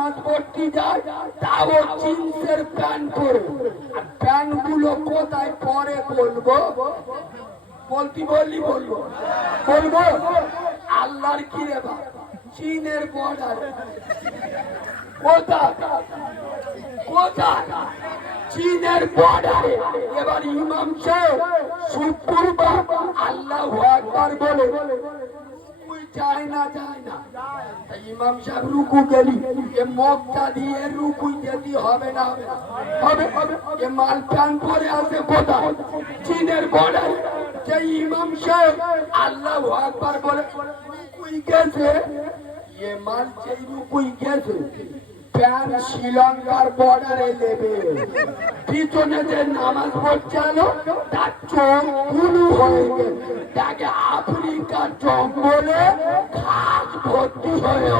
নামাজ পড়তে যায় তাও জিন্সের প্যান্ট পরে। আর প্যান্ট গুলো কোথায় পরে বলবো? বলতে বললি বলবো বলবো আল্লাহর কি রে বাপ, চীনের বর্ডার। কোথায় কোথায়? চীনের বর্ডারে। এবার ইমাম সাহেব শুক্রবার আল্লাহু আকবার বলে যায় না যায় না। ইমাম সাহেব রুকু গেলি, এ মক্কা দিয়ে রুকু যেতে হবে না? হবে হবে। এ মাল প্যান পরে আছে কোথায়? চীনের বর্ডার। যে ইমাম সাহেব আল্লাহু আকবার বলে রুকুই গেছে, এ মাল যেই রুকুই গেছে প্যান শ্রীলঙ্কার বর্ডারে নেবে। পিছনে যে নামাজ পড়ছে তার চোখ গুলো হয়ে গেছে, তাকে আফ্রিকার জঙ্গলে ঘাস ভর্তি হয়ে